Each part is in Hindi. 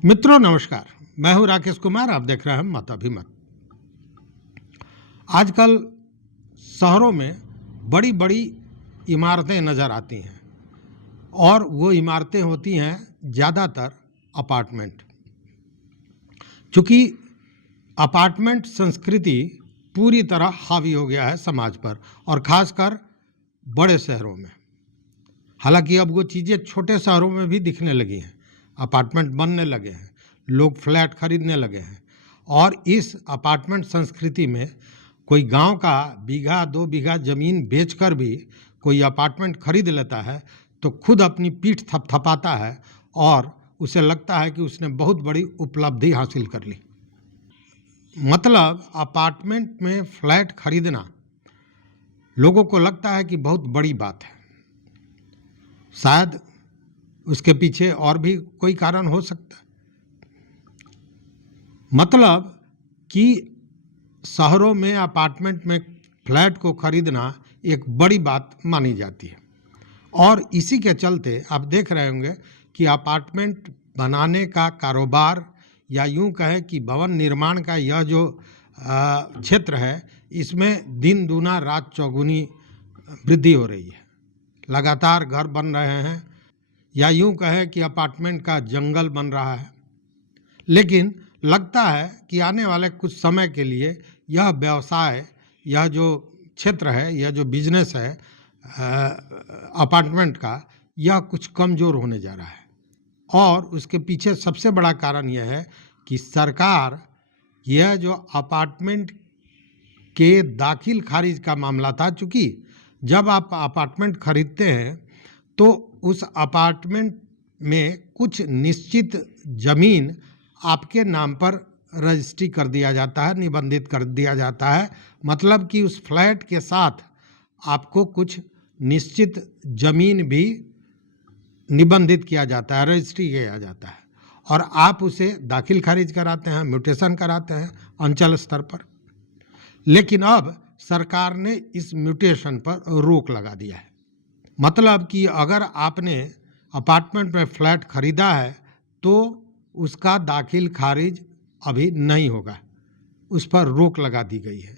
मित्रों नमस्कार, मैं हूं राकेश कुमार। आप देख रहे हैं मताभिमत। आजकल शहरों में बड़ी बड़ी इमारतें नज़र आती हैं और वो इमारतें होती हैं ज़्यादातर अपार्टमेंट। चूँकि अपार्टमेंट संस्कृति पूरी तरह हावी हो गया है समाज पर और ख़ासकर बड़े शहरों में। हालांकि अब वो चीज़ें छोटे शहरों में भी दिखने लगी हैं, अपार्टमेंट बनने लगे हैं, लोग फ्लैट खरीदने लगे हैं और इस अपार्टमेंट संस्कृति में कोई गांव का बीघा 2 बीघा ज़मीन बेचकर भी कोई अपार्टमेंट खरीद लेता है तो खुद अपनी पीठ थपथपाता है और उसे लगता है कि उसने बहुत बड़ी उपलब्धि हासिल कर ली। मतलब अपार्टमेंट में फ्लैट खरीदना लोगों को लगता है कि बहुत बड़ी बात है। शायद उसके पीछे और भी कोई कारण हो सकता है। मतलब कि शहरों में अपार्टमेंट में फ्लैट को खरीदना एक बड़ी बात मानी जाती है और इसी के चलते आप देख रहे होंगे कि अपार्टमेंट बनाने का कारोबार या यूं कहें कि भवन निर्माण का यह जो क्षेत्र है, इसमें दिन दूना रात चौगुनी वृद्धि हो रही है। लगातार घर बन रहे हैं या यूं कहें कि अपार्टमेंट का जंगल बन रहा है। लेकिन लगता है कि आने वाले कुछ समय के लिए यह व्यवसाय, यह जो क्षेत्र है, यह जो बिजनेस है अपार्टमेंट का, यह कुछ कमज़ोर होने जा रहा है। और उसके पीछे सबसे बड़ा कारण यह है कि सरकार यह जो अपार्टमेंट के दाखिल खारिज का मामला था, चूँकि जब आप अपार्टमेंट खरीदते हैं तो उस अपार्टमेंट में कुछ निश्चित ज़मीन आपके नाम पर रजिस्ट्री कर दिया जाता है, निबंधित कर दिया जाता है। मतलब कि उस फ्लैट के साथ आपको कुछ निश्चित ज़मीन भी निबंधित किया जाता है, रजिस्ट्री किया जाता है और आप उसे दाखिल खारिज कराते हैं, म्यूटेशन कराते हैं अंचल स्तर पर। लेकिन अब सरकार ने इस म्यूटेशन पर रोक लगा दिया है। मतलब कि अगर आपने अपार्टमेंट में फ्लैट खरीदा है तो उसका दाखिल खारिज अभी नहीं होगा, उस पर रोक लगा दी गई है।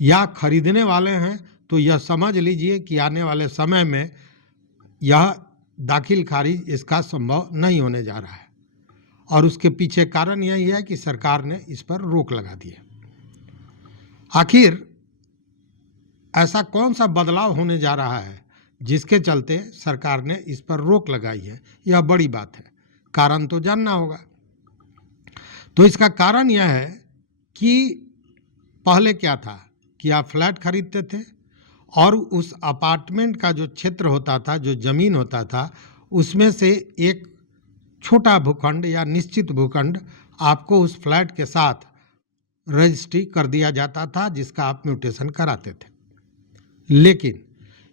या खरीदने वाले हैं तो यह समझ लीजिए कि आने वाले समय में यह दाखिल खारिज इसका संभव नहीं होने जा रहा है और उसके पीछे कारण यही है कि सरकार ने इस पर रोक लगा दी है। आखिर ऐसा कौन सा बदलाव होने जा रहा है जिसके चलते सरकार ने इस पर रोक लगाई है? यह बड़ी बात है, कारण तो जानना होगा। तो इसका कारण यह है कि पहले क्या था कि आप फ्लैट खरीदते थे और उस अपार्टमेंट का जो क्षेत्र होता था, जो ज़मीन होता था, उसमें से एक छोटा भूखंड या निश्चित भूखंड आपको उस फ्लैट के साथ रजिस्ट्री कर दिया जाता था, जिसका आप म्यूटेशन कराते थे। लेकिन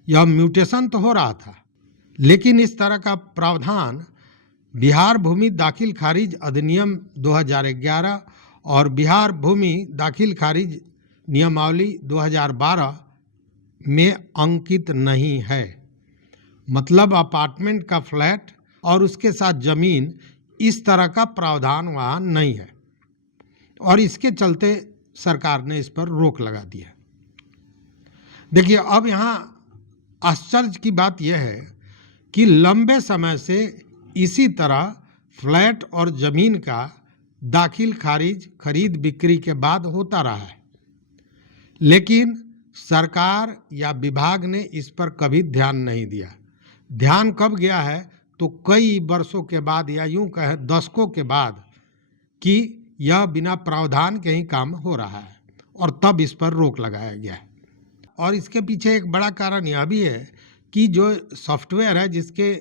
यह म्यूटेशन तो हो रहा था, लेकिन इस तरह का प्रावधान बिहार भूमि दाखिल खारिज अधिनियम 2011 और बिहार भूमि दाखिल खारिज नियमावली 2012 में अंकित नहीं है। मतलब अपार्टमेंट का फ्लैट और उसके साथ ज़मीन, इस तरह का प्रावधान वहाँ नहीं है और इसके चलते सरकार ने इस पर रोक लगा दी है। देखिए, अब यहाँ आश्चर्य की बात यह है कि लंबे समय से इसी तरह फ्लैट और ज़मीन का दाखिल खारिज खरीद बिक्री के बाद होता रहा है, लेकिन सरकार या विभाग ने इस पर कभी ध्यान नहीं दिया। ध्यान कब गया है तो कई वर्षों के बाद या यूं कहें दशकों के बाद कि यह बिना प्रावधान के ही काम हो रहा है और तब इस पर रोक लगाया गया है। और इसके पीछे एक बड़ा कारण यह भी है कि जो सॉफ्टवेयर है जिसके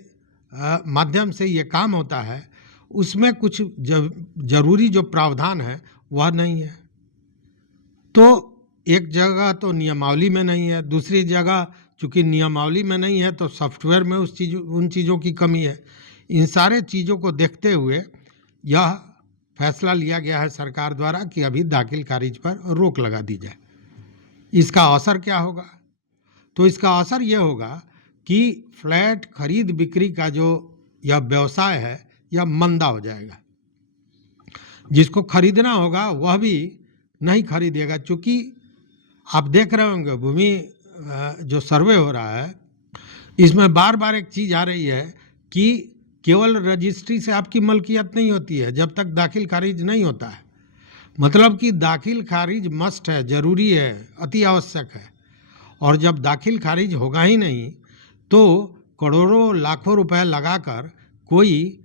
माध्यम से ये काम होता है, उसमें कुछ ज़रूरी जो प्रावधान है वह नहीं है। तो एक जगह तो नियमावली में नहीं है, दूसरी जगह चूँकि नियमावली में नहीं है तो सॉफ्टवेयर में उन चीज़ों की कमी है। इन सारे चीज़ों को देखते हुए यह फैसला लिया गया है सरकार द्वारा कि अभी दाखिल खारिज पर रोक लगा दी जाए। इसका असर क्या होगा? तो इसका असर यह होगा कि फ्लैट खरीद बिक्री का जो यह व्यवसाय है यह मंदा हो जाएगा। जिसको खरीदना होगा वह भी नहीं खरीदेगा, क्योंकि आप देख रहे होंगे भूमि जो सर्वे हो रहा है इसमें बार बार एक चीज़ आ रही है कि केवल रजिस्ट्री से आपकी मलकियत नहीं होती है जब तक दाखिल खारिज नहीं होता है। मतलब कि दाखिल खारिज मस्ट है, ज़रूरी है, अति आवश्यक है। और जब दाखिल खारिज होगा ही नहीं तो करोड़ों लाखों रुपए लगाकर कोई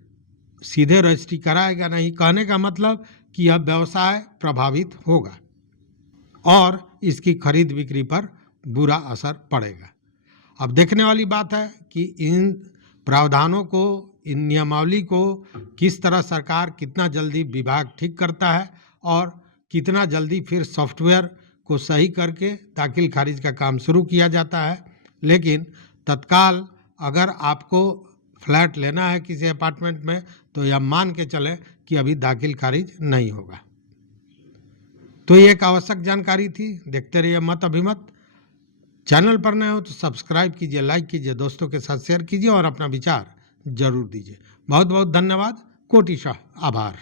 सीधे रजिस्ट्री कराएगा नहीं। कहने का मतलब कि यह व्यवसाय प्रभावित होगा और इसकी खरीद बिक्री पर बुरा असर पड़ेगा। अब देखने वाली बात है कि इन प्रावधानों को, इन नियमावली को किस तरह सरकार कितना जल्दी विभाग ठीक करता है और कितना जल्दी फिर सॉफ्टवेयर को सही करके दाखिल खारिज का काम शुरू किया जाता है। लेकिन तत्काल अगर आपको फ्लैट लेना है किसी अपार्टमेंट में तो यह मान के चलें कि अभी दाखिल खारिज नहीं होगा। तो ये एक आवश्यक जानकारी थी। देखते रहिए मत अभिमत। चैनल पर नए हो तो सब्सक्राइब कीजिए, लाइक कीजिए, दोस्तों के साथ शेयर कीजिए और अपना विचार जरूर दीजिए। बहुत बहुत धन्यवाद, कोटिशाह आभार।